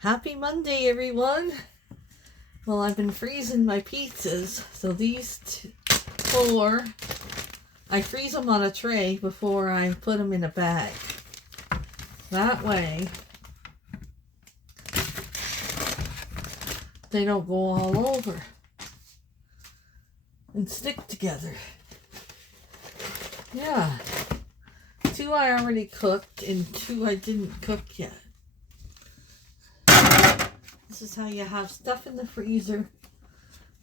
Happy Monday, everyone. Well, I've been freezing my pizzas, so these four, I freeze them on a tray before I put them in a bag. That way, they don't go all over and stick together. Yeah. 2 I already cooked and 2 I didn't cook yet. This is how you have stuff in the freezer.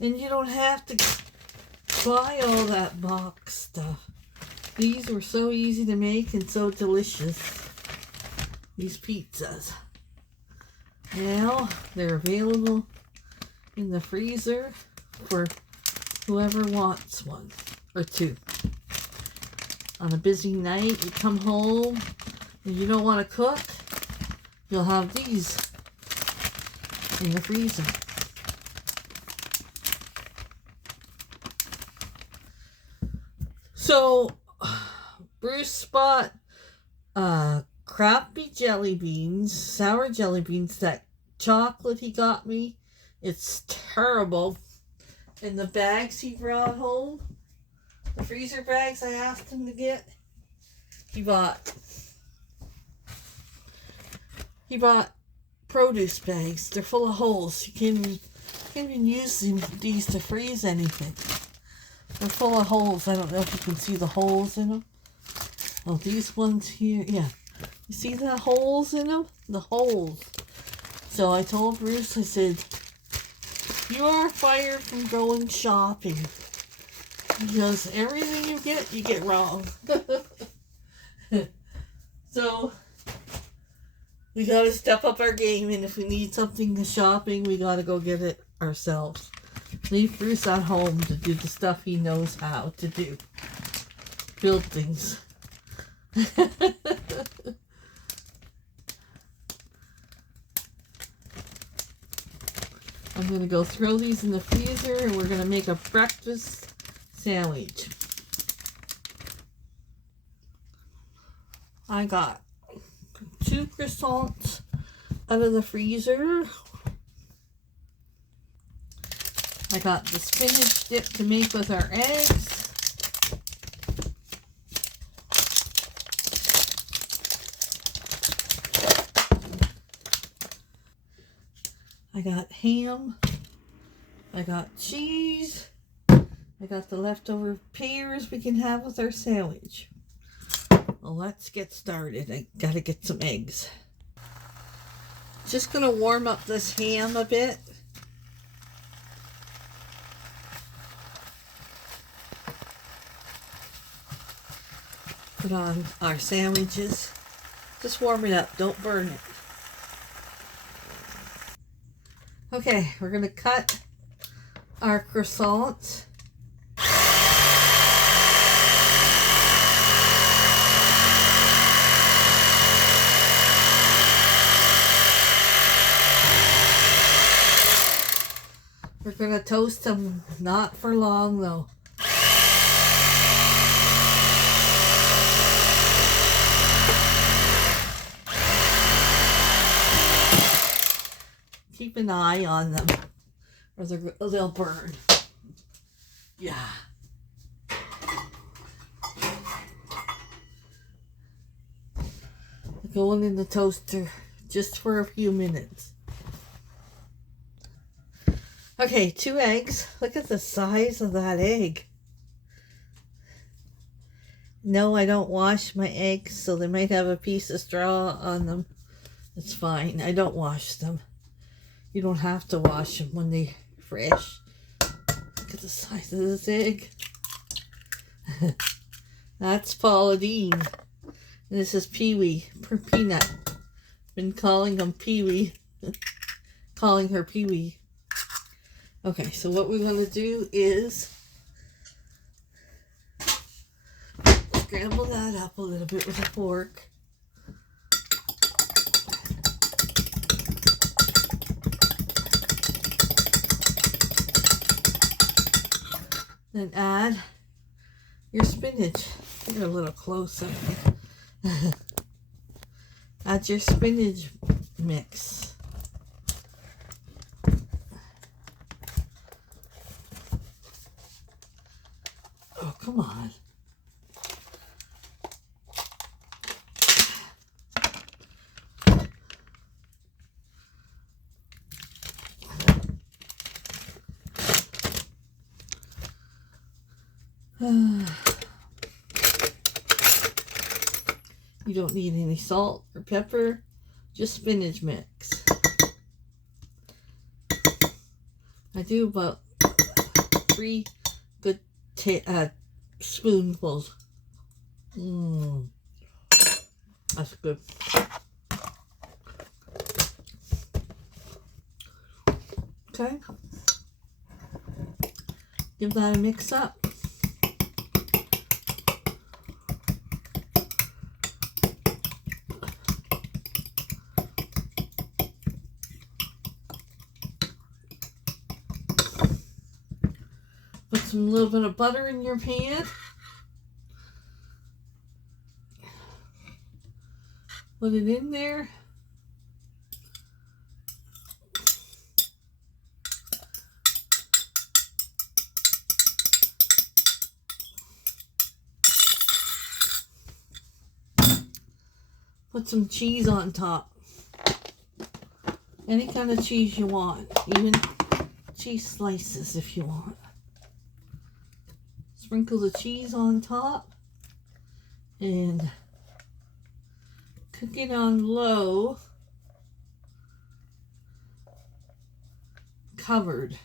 And you don't have to buy all that box stuff. These were so easy to make and so delicious. These pizzas. Now they're available in the freezer for whoever wants one or two. On a busy night, you come home and you don't want to cook, you'll have these in the freezer. So, Bruce bought crappy jelly beans, sour jelly beans, that chocolate he got me. It's terrible. And the bags he brought home, the freezer bags I asked him to get, he bought produce bags. They're full of holes. You can't even use these to freeze anything. They're full of holes. I don't know if you can see the holes in them. Oh, these ones here, yeah. You see the holes in them? The holes. So I told Bruce, I said, you are fired from going shopping. Because everything you get wrong. So, we gotta step up our game, and if we need something to shopping, we gotta go get it ourselves. Leave Bruce at home to do the stuff he knows how to do. Build things. I'm gonna go throw these in the freezer, and we're gonna make a breakfast sandwich. I got 2 croissants out of the freezer. I got the spinach dip to make with our eggs. I got ham. I got cheese. I got the leftover pears we can have with our sandwich. Well, let's get started. I gotta get some eggs. Just gonna warm up this ham a bit. Put on our sandwiches. Just warm it up, don't burn it. Okay, we're gonna cut our croissants. We're gonna toast them, not for long though. Keep an eye on them, or they'll burn. Yeah. Going in the toaster just for a few minutes. Okay, 2 eggs. Look at the size of that egg. No, I don't wash my eggs, so they might have a piece of straw on them. It's fine. I don't wash them. You don't have to wash them when they're fresh. Look at the size of this egg. That's Pauline. And this is Pee-wee, Peanut. Been calling him Pee-wee. Calling her Pee-wee. Okay, so what we're going to do is scramble that up a little bit with a fork. Then add your spinach. You're a little closer. Add your spinach mix. You don't need any salt or pepper, just spinach mix. I do about 3 good spoonfuls. That's good. Okay. Give that a mix up. Put some little bit of butter in your pan. Put it in there. Put some cheese on top. Any kind of cheese you want. Even cheese slices if you want. Sprinkle the cheese on top. And cook it on low. Covered.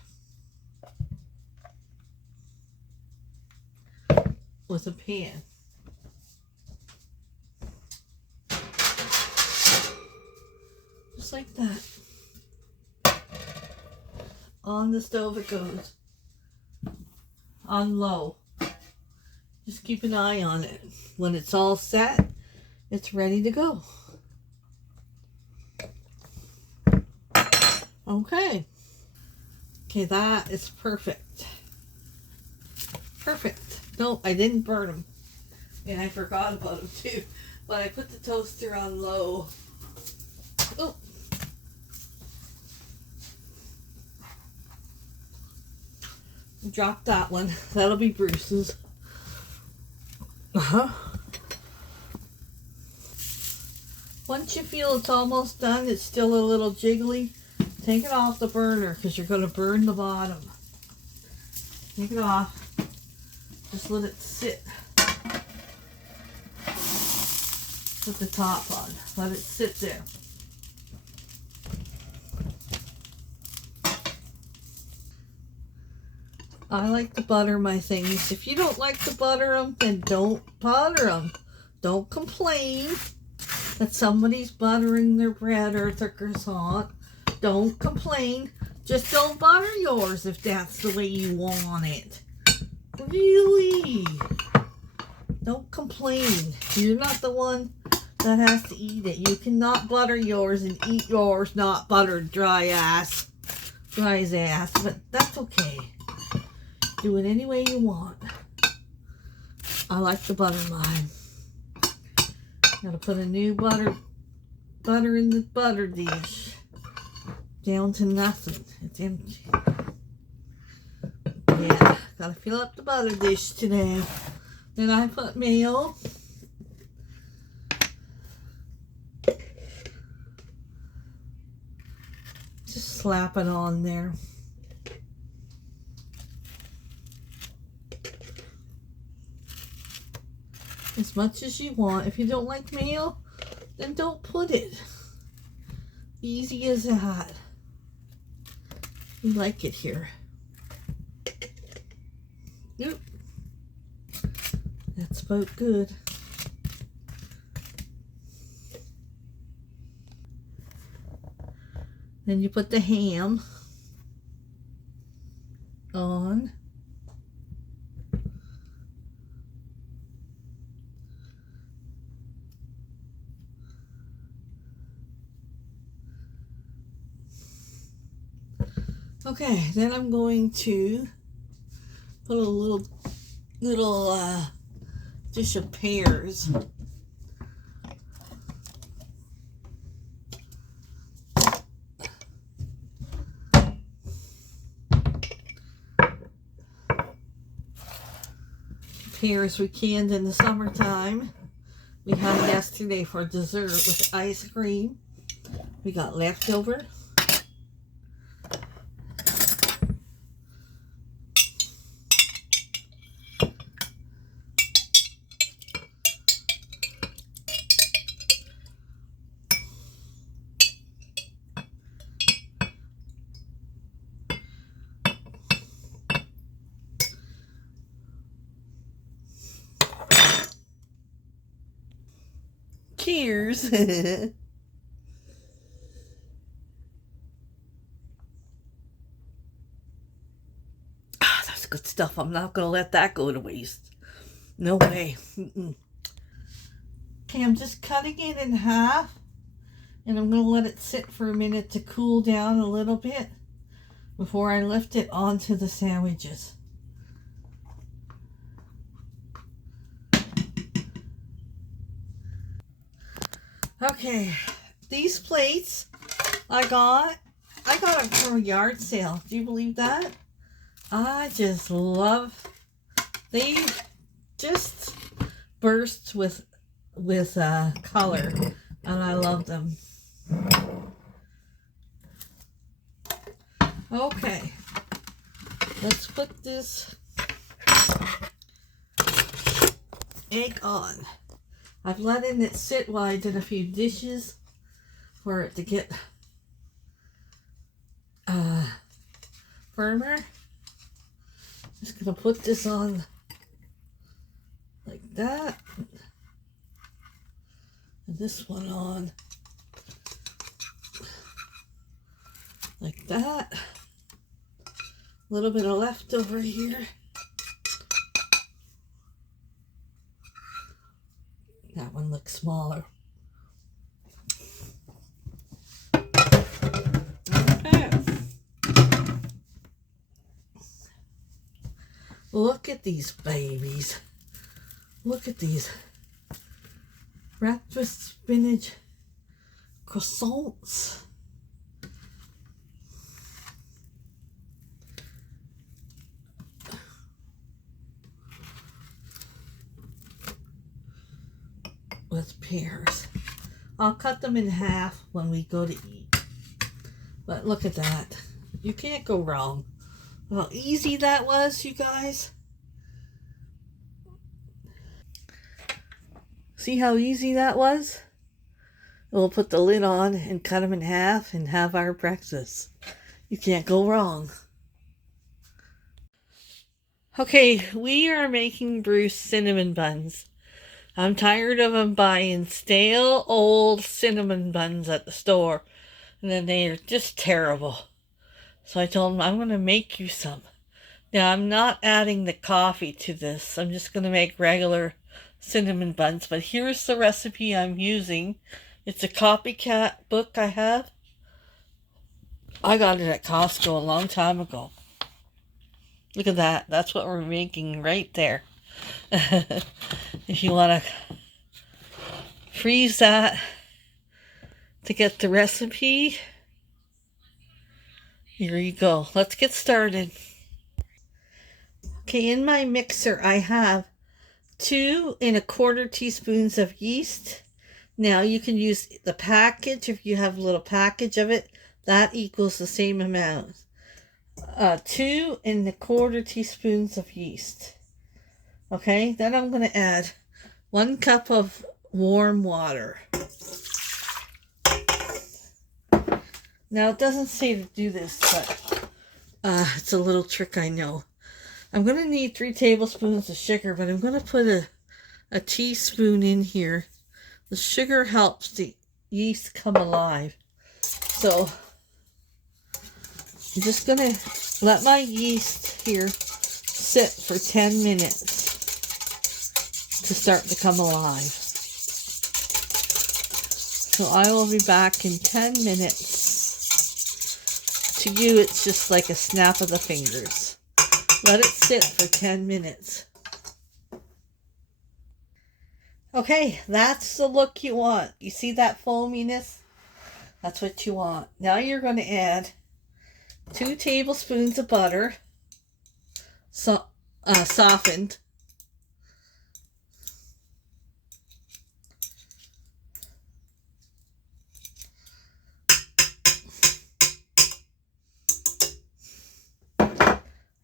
With a pan. Just like that. On the stove it goes. On low. Just keep an eye on it. When it's all set, it's ready to go. Okay. Okay, that is perfect. Perfect. No, I didn't burn them. And I forgot about them too. But I put the toaster on low. Oh. Drop that one. That'll be Bruce's. Once you feel it's almost done, it's still a little jiggly, take it off the burner because you're going to burn the bottom. Take it off. Just let it sit. Put the top on. Let it sit there. I like to butter my things. If you don't like to butter them, then don't butter them. Don't complain that somebody's buttering their bread or their croissant. Don't complain. Just don't butter yours if that's the way you want it. Really? Don't complain. You're not the one that has to eat it. You cannot butter yours and eat yours not buttered, dry as ass. But that's okay. Do it any way you want. I like to butter mine. Gotta put a new butter in the butter dish. Down to nothing. It's empty. Yeah, gotta fill up the butter dish today. Then I put mayo. Just slap it on there. As much as you want. If you don't like mayo, then don't put it. Easy as that. We like it here. Yep. That's about good. Then you put the ham on. Okay, then I'm going to put a little dish of pears. Pears we canned in the summertime. We had it yesterday for dessert with ice cream. We got leftover. Cheers. Ah, that's good stuff. I'm not going to let that go to waste. No way. Okay, I'm just cutting it in half. And I'm going to let it sit for a minute to cool down a little bit before I lift it onto the sandwiches. Okay, these plates I got them from a yard sale. Do you believe that? I just love, they just burst with color, and I love them. Okay, let's put this egg on. I've let it sit while I did a few dishes for it to get firmer. Just gonna put this on like that, and this one on like that. A little bit of leftover here. That one looks smaller. Okay. Look at these babies. Look at these. Wrapped with spinach croissants. With pears. I'll cut them in half when we go to eat. But look at that. You can't go wrong. How easy that was, you guys. See how easy that was? We'll put the lid on and cut them in half and have our breakfast. You can't go wrong. Okay, we are making Bruce cinnamon buns. I'm tired of them buying stale, old cinnamon buns at the store. And then they are just terrible. So I told him, I'm going to make you some. Now, I'm not adding the coffee to this. I'm just going to make regular cinnamon buns. But here's the recipe I'm using. It's a copycat book I have. I got it at Costco a long time ago. Look at that. That's what we're making right there. If you want to freeze that to get the recipe, here you go. Let's get started. Okay, in my mixer I have 2 1/4 teaspoons of yeast. Now you can use the package if you have a little package of it. That equals the same amount. 2 1/4 teaspoons of yeast. Okay, then I'm going to add 1 cup of warm water. Now, it doesn't say to do this, but it's a little trick I know. I'm going to need 3 tablespoons of sugar, but I'm going to put a teaspoon in here. The sugar helps the yeast come alive. So, I'm just going to let my yeast here sit for 10 minutes to start to come alive. So I will be back in 10 minutes. To you, it's just like a snap of the fingers. Let it sit for 10 minutes. Okay, that's the look you want. You see that foaminess? That's what you want. Now you're going to add 2 tablespoons of butter, softened.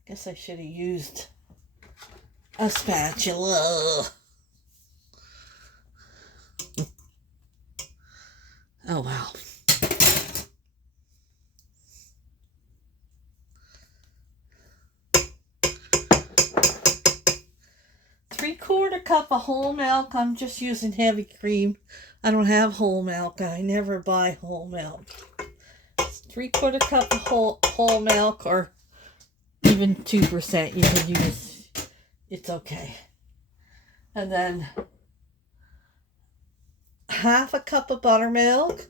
Guess I should have used a spatula. Oh, wow. 3/4 cup of whole milk. I'm just using heavy cream. I don't have whole milk. I never buy whole milk. It's 3/4 cup of whole milk, or even 2% you can use. It's okay. And then 1/2 cup of buttermilk.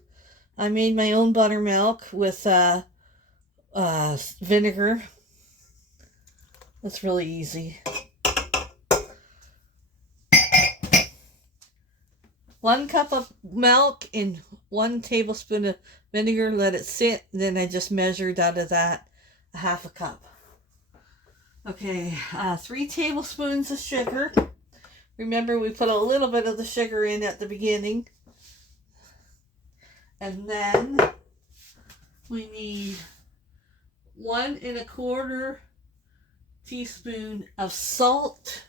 I made my own buttermilk with vinegar. That's really easy. 1 cup of milk and 1 tablespoon of vinegar. Let it sit. Then I just measured out of that 1/2 cup. Okay, 3 tablespoons of sugar. Remember, we put a little bit of the sugar in at the beginning. And then we need 1 1/4 teaspoon of salt.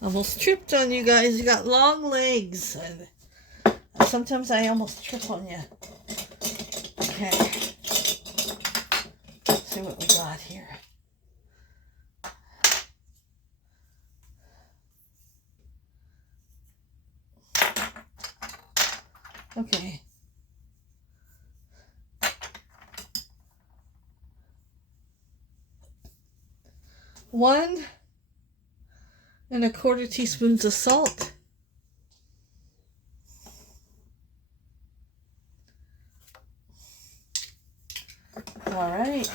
Almost tripped on you guys. You got long legs. And sometimes I almost trip on you. Okay. Let's see what we got here. Okay. One 1/4 teaspoons of salt. All right.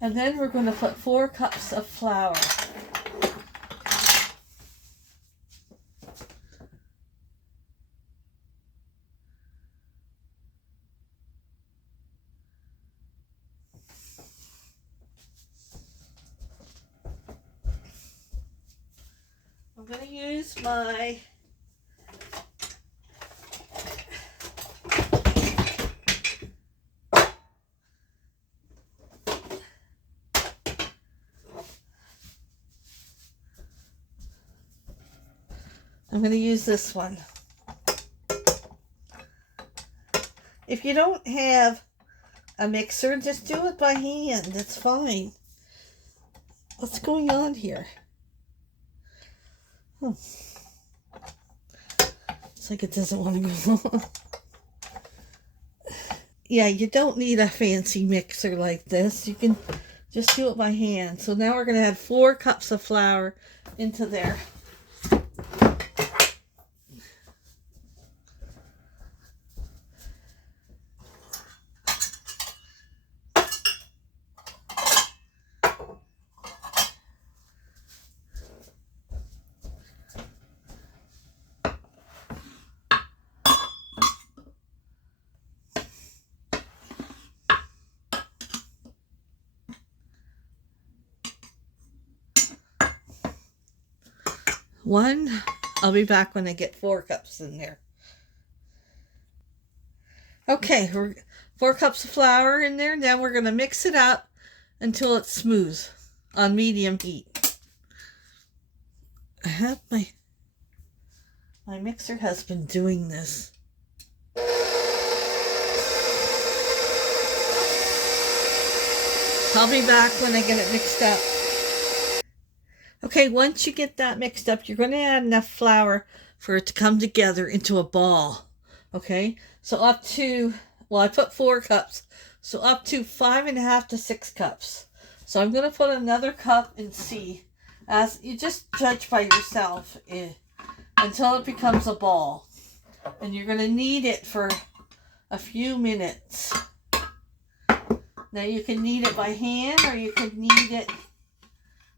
And then we're going to put 4 cups of flour. I'm going to use my this one. If you don't have a mixer, just do it by hand. It's fine. What's going on here? Oh. It's like it doesn't want to go on. Yeah, you don't need a fancy mixer like this. You can just do it by hand. So now we're going to add 4 cups of flour into there. I'll be back when I get 4 cups in there. Okay, 4 cups of flour in there. Now we're going to mix it up until it's smooth on medium heat. I have my mixer has been doing this. I'll be back when I get it mixed up. Okay, once you get that mixed up, you're going to add enough flour for it to come together into a ball. Okay, so up to, well, I put 4 cups, so up to 5.5 to 6 cups. So I'm going to put another cup and see. As you just judge by yourself until it becomes a ball. And you're going to knead it for a few minutes. Now you can knead it by hand, or you can knead it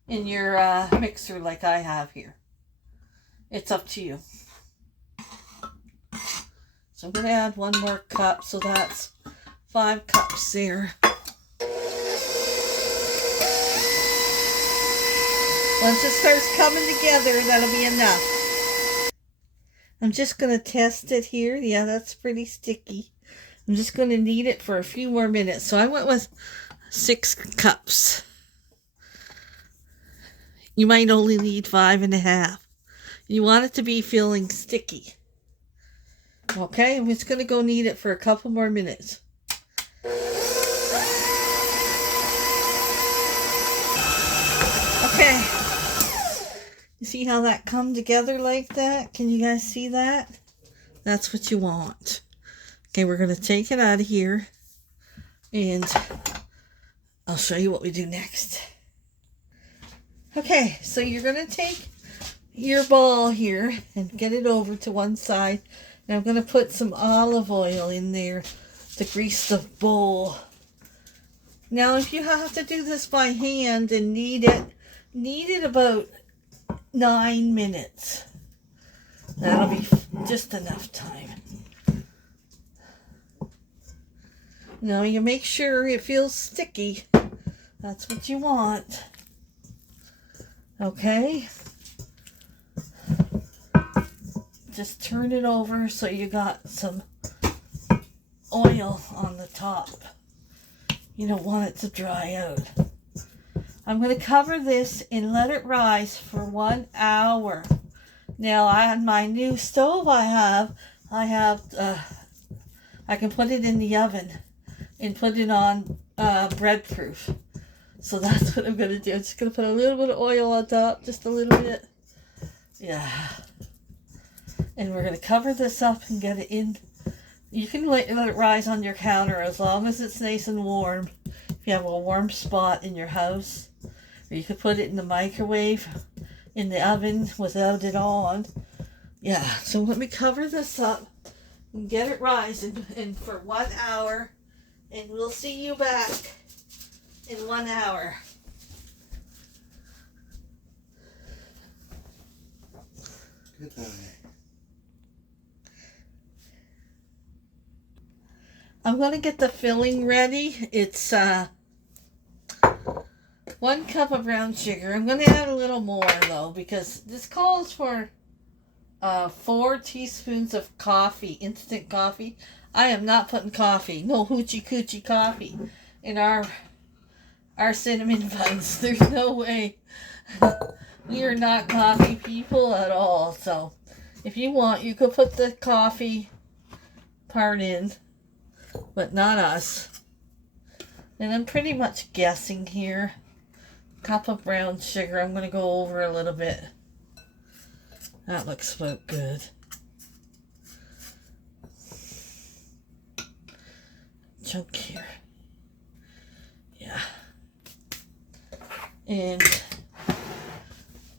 in your mixer like I have here. It's up to you. So I'm going to add 1 more cup, so that's 5 cups there. Once it starts coming together, that'll be enough. I'm just going to test it here. Yeah, that's pretty sticky. I'm just going to knead it for a few more minutes. So I went with 6 cups. You might only need 5.5. You want it to be feeling sticky. Okay, I'm just going to go knead it for a couple more minutes. Okay. You see how that come together like that? Can you guys see that? That's what you want. Okay, we're going to take it out of here. And I'll show you what we do next. Okay, so you're going to take your ball here and get it over to one side. And I'm going to put some olive oil in there to grease the bowl. Now, if you have to do this by hand and knead it about 9 minutes. That'll be just enough time. Now, you make sure it feels sticky. That's what you want. Okay? Just turn it over so you got some oil on the top. You don't want it to dry out. I'm going to cover this and let it rise for 1 hour. Now, on my new stove I can put it in the oven and put it on bread proof. So that's what I'm going to do. I'm just going to put a little bit of oil on top, just a little bit. Yeah. And we're going to cover this up and get it in. You can let it rise on your counter as long as it's nice and warm. If you have a warm spot in your house. Or you could put it in the microwave, in the oven without it on. Yeah, so let me cover this up and get it rising and for 1 hour. And we'll see you back in 1 hour. Goodbye. I'm going to get the filling ready. It's 1 cup of brown sugar. I'm going to add a little more though because this calls for 4 teaspoons of coffee, instant coffee. I am not putting coffee, no hoochie coochie coffee in our cinnamon buns. There's no way. We are not coffee people at all. So if you want, you could put the coffee part in. But not us. And I'm pretty much guessing here. Cup of brown sugar. I'm going to go over a little bit. That looks about good. Chunk here. Yeah. And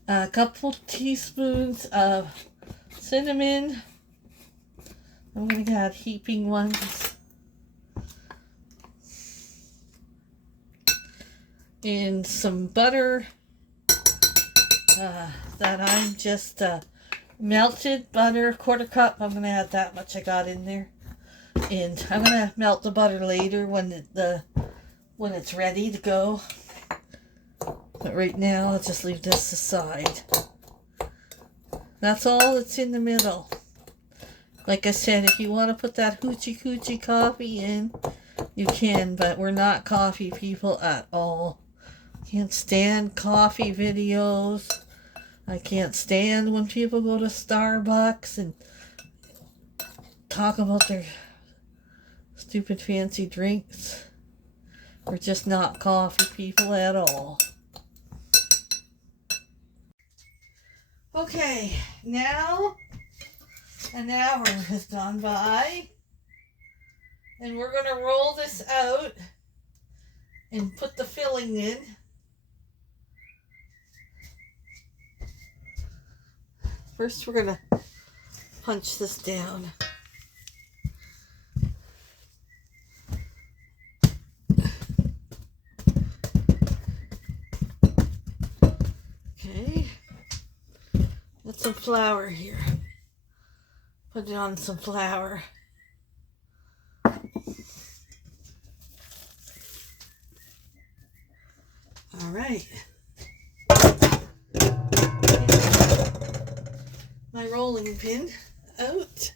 a couple teaspoons of cinnamon. I'm going to add heaping ones. And some butter that I'm just melted butter, 1/4 cup. I'm gonna add that much I got in there, and I'm gonna melt the butter later when it's ready to go. But right now, I'll just leave this aside. That's all that's in the middle. Like I said, if you want to put that hoochie coochie coffee in, you can, but we're not coffee people at all. Can't stand coffee videos. I can't stand when people go to Starbucks and talk about their stupid fancy drinks. We're just not coffee people at all. Okay, now an hour has gone by. And we're going to roll this out and put the filling in. First, we're going to punch this down. Okay. Got some flour here. Put it on some flour. All right. My rolling pin out.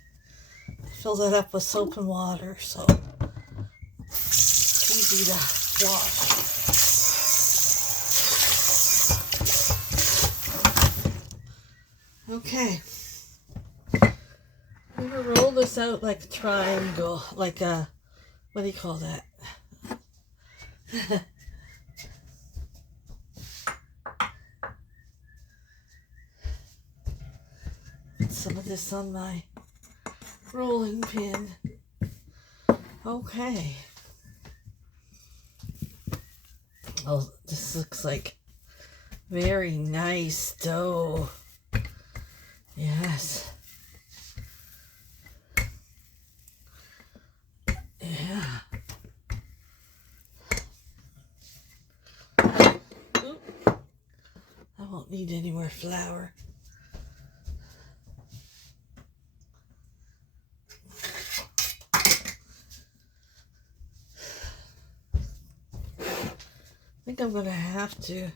Fill that up with soap and water, so it's easy to wash. Okay. I'm gonna roll this out like a triangle, like a, what do you call that? Put some of this on my rolling pin. Okay. Oh, this looks like very nice dough. Yes. Yeah. Oop. I won't need any more flour. I think I'm gonna have to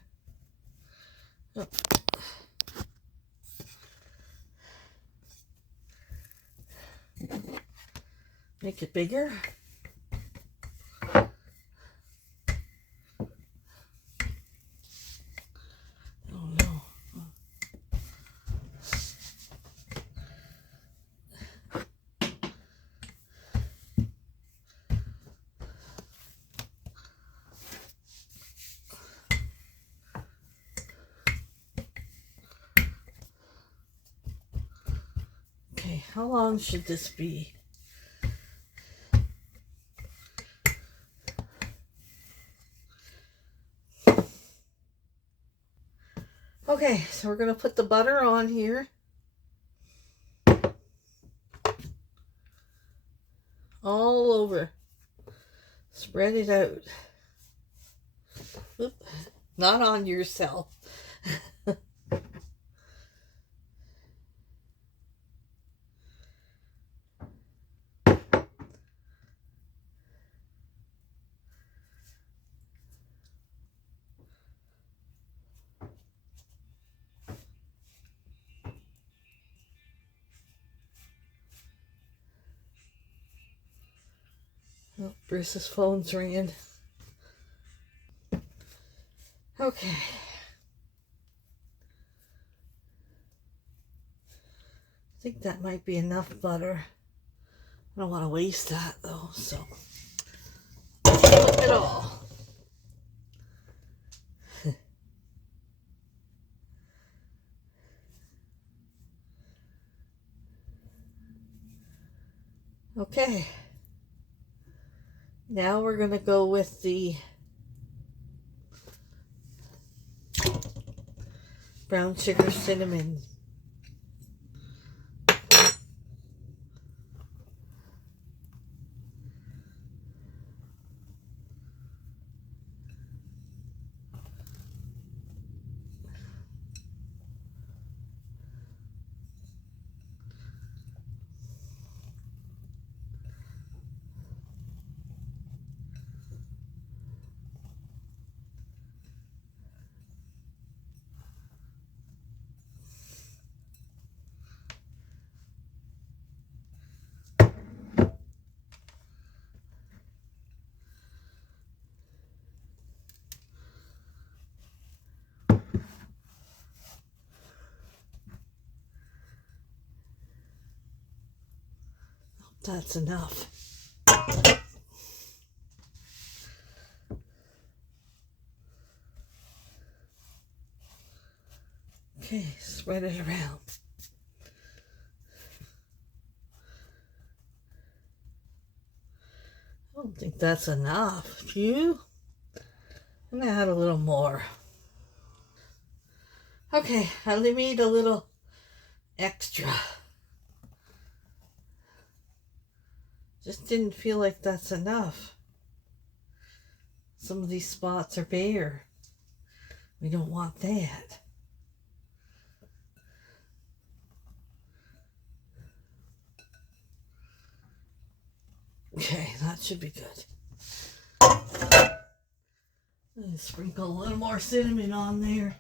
make it bigger. Oh no. Okay, how long should this be? Okay, so we're gonna put the butter on here. All over. Spread it out. Oop. Not on yourself. Oh, Bruce's phone's ringing. Okay. I think that might be enough butter. I don't want to waste that though, so flip it all. Okay. Now we're gonna go with the brown sugar cinnamon. That's enough. Okay, spread it around. I don't think that's enough. You? I'm gonna add a little more. Okay, I made a little extra. Just didn't feel like that's enough. Some of these spots are bare. We don't want that. Okay, that should be good. And sprinkle a little more cinnamon on there.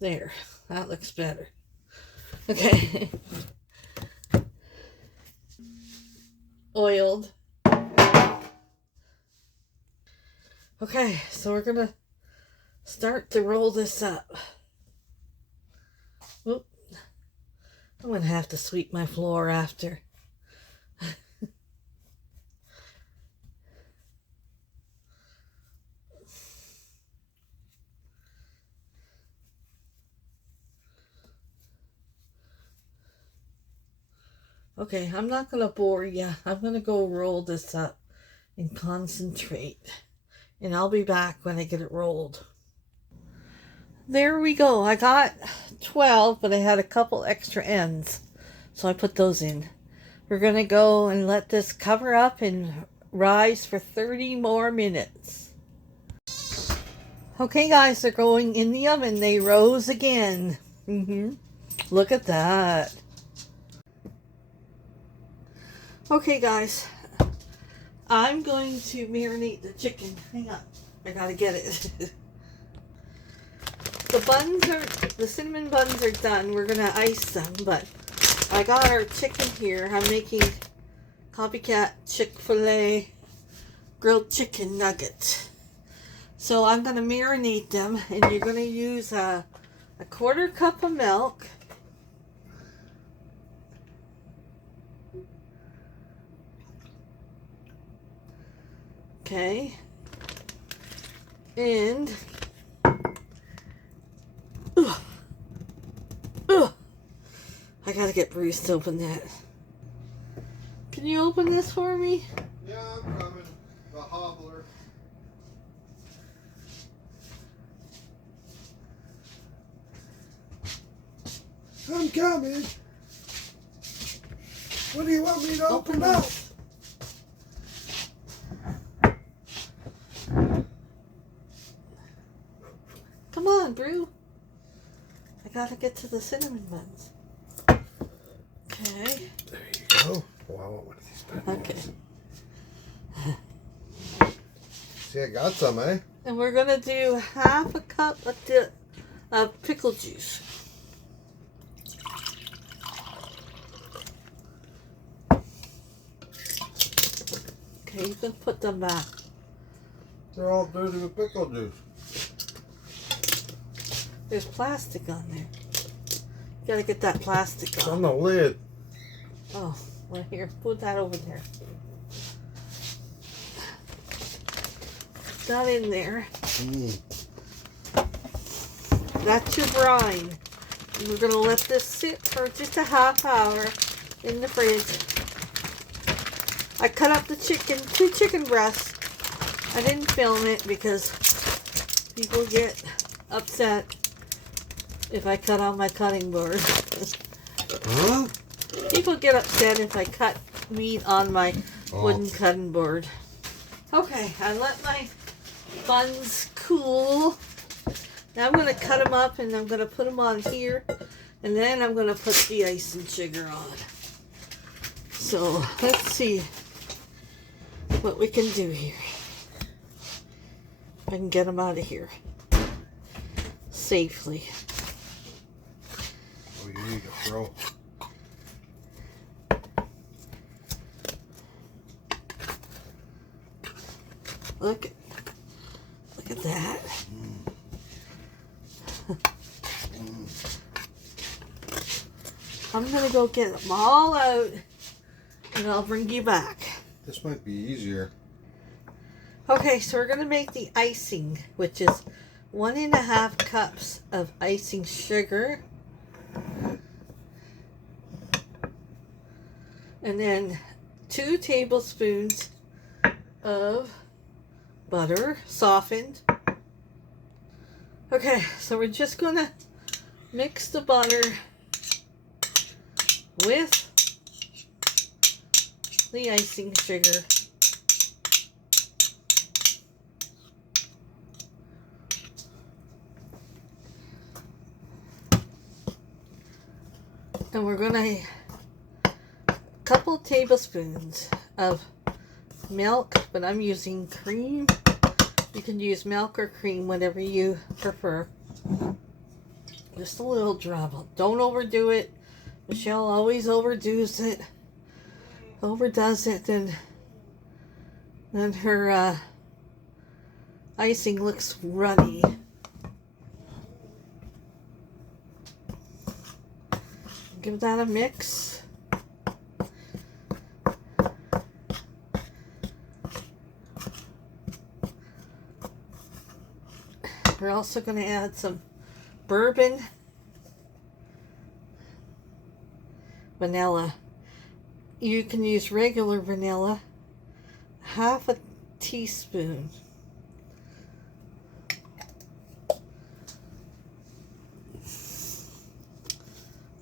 There, that looks better. Okay. Oiled. Okay, so we're gonna start to roll this up. Oop. I'm gonna have to sweep my floor after. Okay, I'm not gonna bore you. I'm gonna go roll this up and concentrate. And I'll be back when I get it rolled. There we go. I got 12, but I had a couple extra ends. So I put those in. We're gonna go and let this cover up and rise for 30 more minutes. Okay guys, they're going in the oven. They rose again. Look at that. Okay guys, I'm going to marinate the chicken. Hang on, I gotta get it. The cinnamon buns are done. We're gonna ice them, but I got our chicken here. I'm making copycat Chick-fil-A grilled chicken nuggets. So I'm gonna marinate them, and you're gonna use a 1/4 cup of milk. Okay, and I gotta get Bruce to open that. Can you open this for me? Yeah, I'm coming. The hobbler. I'm coming. What do you want me to open up? Come on, Brew. I gotta get to the cinnamon buns. Okay. There you go. Oh, I want one of these back. Okay. See, I got some, eh? And we're gonna do 1/2 cup of pickle juice. Okay, you can put them back. They're all dirty with pickle juice. There's plastic on there. You gotta get that plastic It's off. on the lid. Oh, well here, put that over there. Put that in there. That's your brine. And we're gonna let this sit for just a 1/2 hour in the fridge. I cut up the chicken, 2 chicken breasts. I didn't film it because people get upset if I cut on my cutting board. Huh? People get upset if I cut meat on my wooden cutting board. Okay, I let my buns cool. Now I'm going to cut them up and I'm going to put them on here. And then I'm going to put the icing sugar on. So let's see what we can do here. I can get them out of here safely. Oh, you need to throw. Look at that. I'm gonna go get them all out and I'll bring you back. This might be easier. Okay, so we're gonna make the icing, which is 1.5 cups of icing sugar. And then 2 tablespoons of butter, softened. Okay, so we're just gonna mix the butter with the icing sugar. And we're gonna couple tablespoons of milk, but I'm using cream. You can use milk or cream, whatever you prefer. Just a little drop. Don't overdo it. Michelle always overdoes it. Overdoes it, then her icing looks runny. Give that a mix. We're also going to add some bourbon vanilla. You can use regular vanilla, half a teaspoon.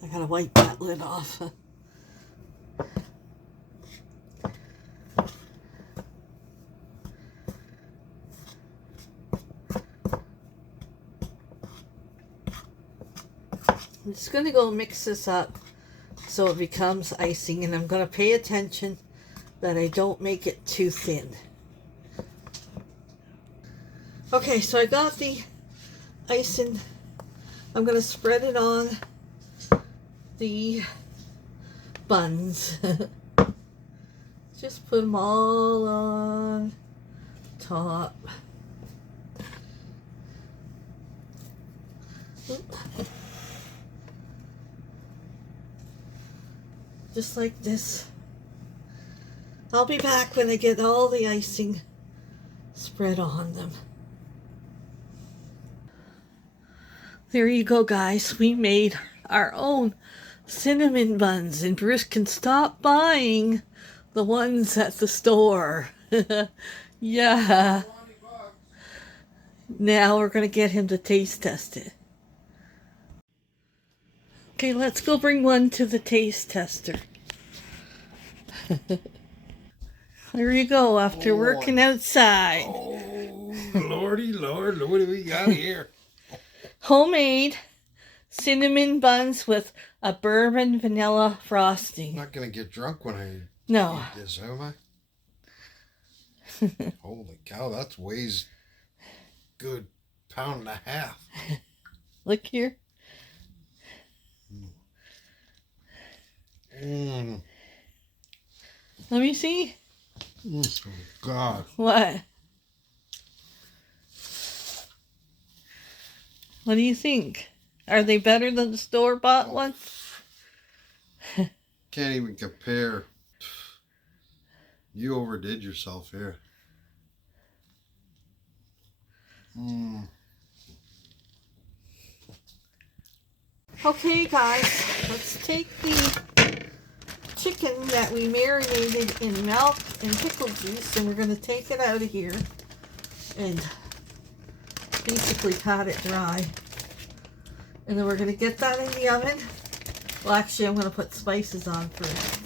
I gotta wipe that lid off. I'm just gonna go mix this up so it becomes icing, and I'm gonna pay attention that I don't make it too thin. Okay, so I got the icing. I'm gonna spread it on the buns. Just put them all on top. Just like this. I'll be back when I get all the icing spread on them. There you go, guys. We made our own cinnamon buns, and Bruce can stop buying the ones at the store. Yeah. Now we're going to get him to taste test it. Okay, let's go bring one to the taste tester. There you go, after working outside. Oh, lordy lord, what do we got here? Homemade cinnamon buns with a bourbon vanilla frosting. I'm not going to get drunk when I No. eat this, am I? Holy cow, that weighs good pound and a half. Look here. Mm. Let me see. Oh, God. What? What do you think? Are they better than the store-bought ones? Can't even compare. You overdid yourself here. Okay, guys, let's take the chicken that we marinated in milk and pickle juice, and we're going to take it out of here and basically pat it dry. And then we're going to get that in the oven. Well, actually, I'm going to put spices on first.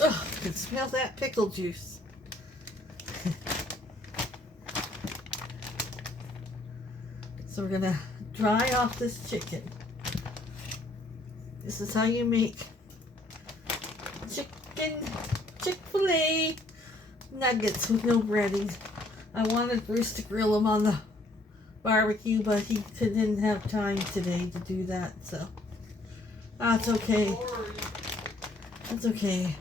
Oh, I can smell that pickle juice. So we're going to dry off this chicken. This is how you make chicken Chick-fil-A nuggets with no breading. I wanted Bruce to grill them on the barbecue, but he didn't have time today to do that, so that's okay. That's okay.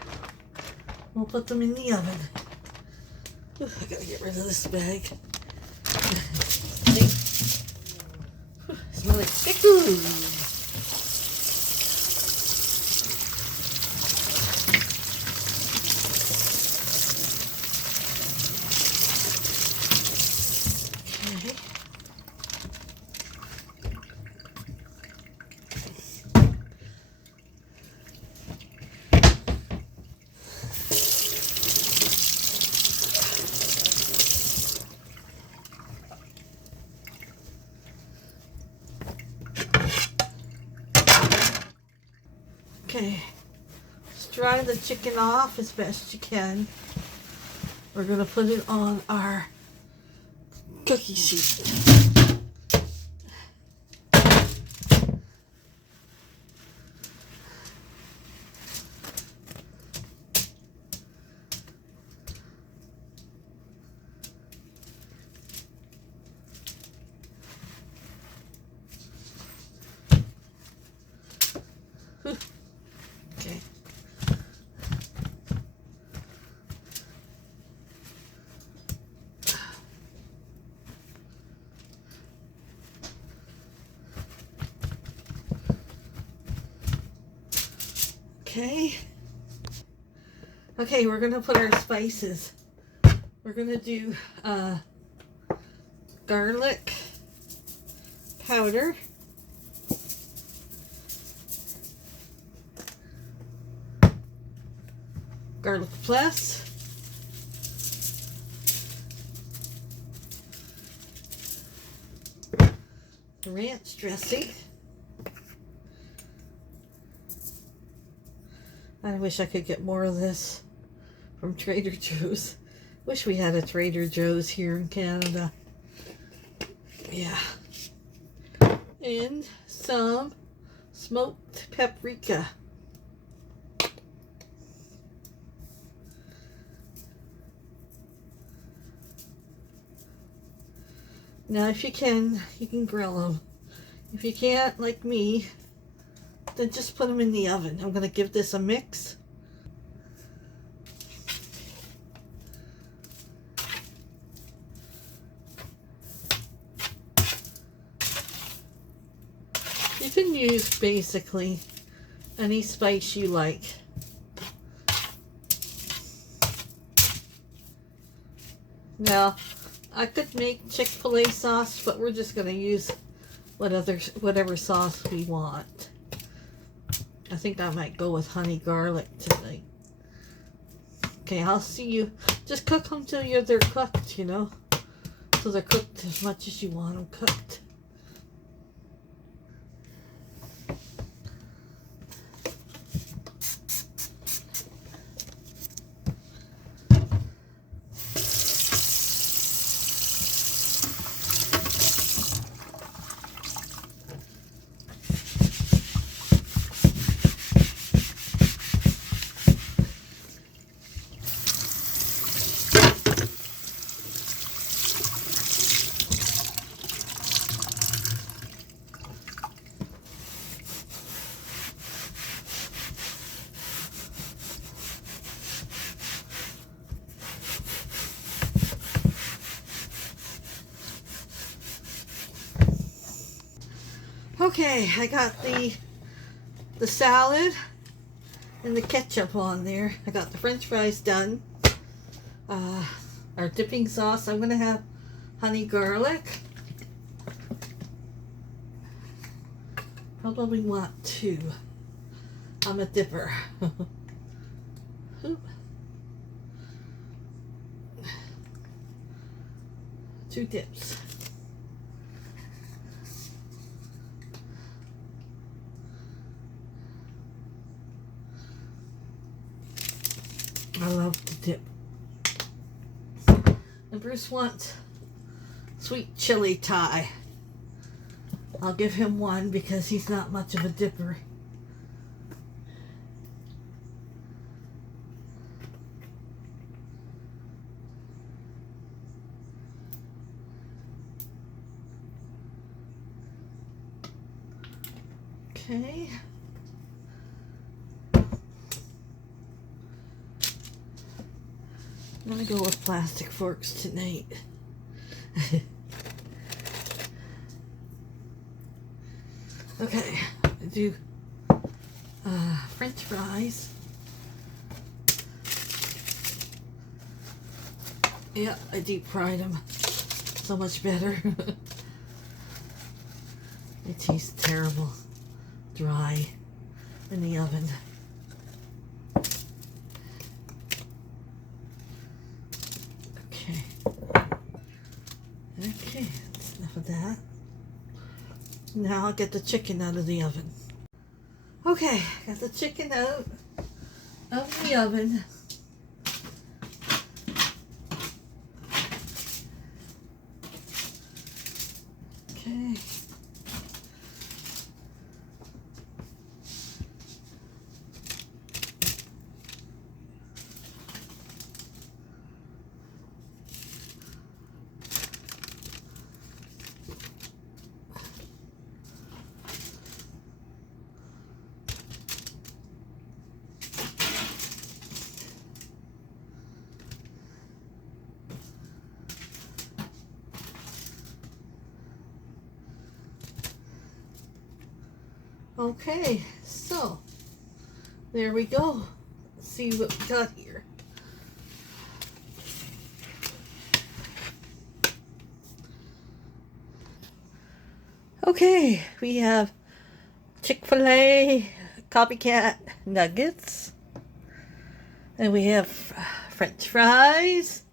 We'll put them in the oven. Ooh, I gotta get rid of this bag. Smell like pickles. Okay, just dry the chicken off as best you can. We're going to put it on our cookie sheet. Okay. Okay. Okay, we're gonna put our spices. We're gonna do garlic powder, garlic plus, ranch dressing. I wish I could get more of this from Trader Joe's. Wish we had a Trader Joe's here in Canada. Yeah. And some smoked paprika. Now if you can grill them. If you can't, like me, then just put them in the oven. I'm going to give this a mix. You can use basically any spice you like. Now, I could make Chick-fil-A sauce, but we're just going to use whatever sauce we want. I think I might go with honey garlic tonight. Okay, I'll see you. Just cook them till they're cooked, you know. So they're cooked as much as you want them cooked. Okay, I got the salad and the ketchup on there. I got the French fries done. Our dipping sauce, I'm gonna have honey garlic. Probably want 2. I'm a dipper. 2 dips. I love to dip. And Bruce wants sweet chili Thai. I'll give him 1 because he's not much of a dipper. Okay. I'm gonna go with plastic forks tonight. Okay, I do French fries. Yeah, I deep fried them. So much better. They taste terrible, dry in the oven. Okay, that's enough of that. Now I'll get the chicken out of the oven. Okay, got the chicken out of the oven. Okay. Okay, so There we go. Let's see what we got here. Okay, we have Chick-fil-A copycat nuggets. And we have French fries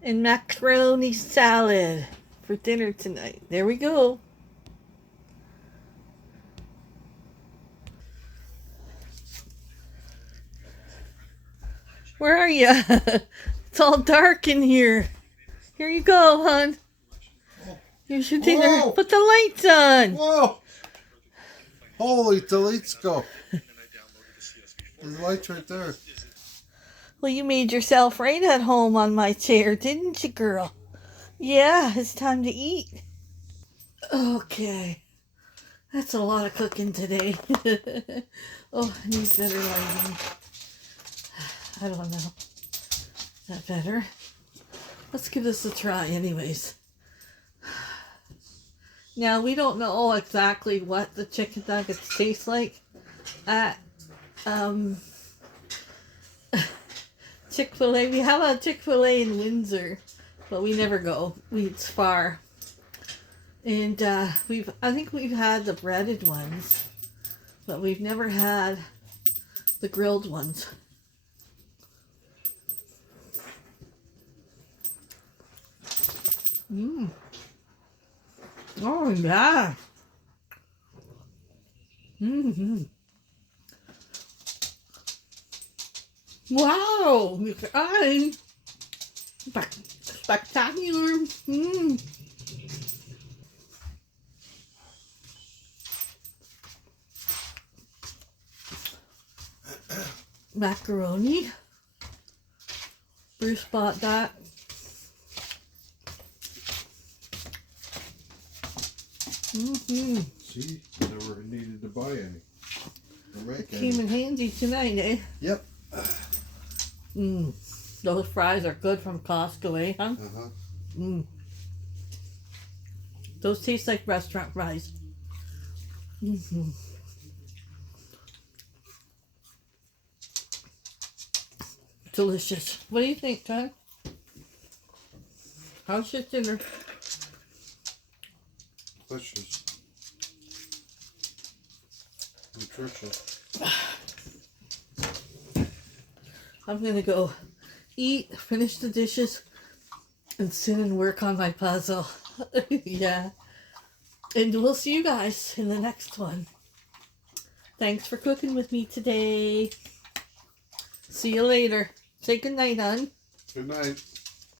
and macaroni salad for dinner tonight. There we go. Where are you? It's all dark in here. Here you go, hon. Here's your dinner. Whoa. Put the lights on. Whoa! Holy, the lights go. The light's right there. Well, you made yourself right at home on my chair, didn't you, girl? Yeah, it's time to eat. Okay. That's a lot of cooking today. Oh, I need better lighting. I don't know. Is that better? Let's give this a try anyways. Now, we don't know exactly what the chicken nuggets taste like at Chick-fil-A. We have a Chick-fil-A in Windsor, but we never go. It's far. And I think we've had the breaded ones, but we've never had the grilled ones. Mmm. Oh, yeah. Mm-hmm. Wow, you guys. Spectacular. Mmm. Macaroni. Bruce bought that. Mm-hmm. See, never needed to buy any. It came in handy tonight, eh? Yep. Those fries are good from Costco, eh, huh? Uh-huh. Those taste like restaurant fries. Mm-hmm. Delicious. What do you think, Todd? How's your dinner? Delicious. Nutritious. I'm gonna go eat, finish the dishes, and sit and work on my puzzle. Yeah. And we'll see you guys in the next one. Thanks for cooking with me today. See you later. Say good night, hon. Good night.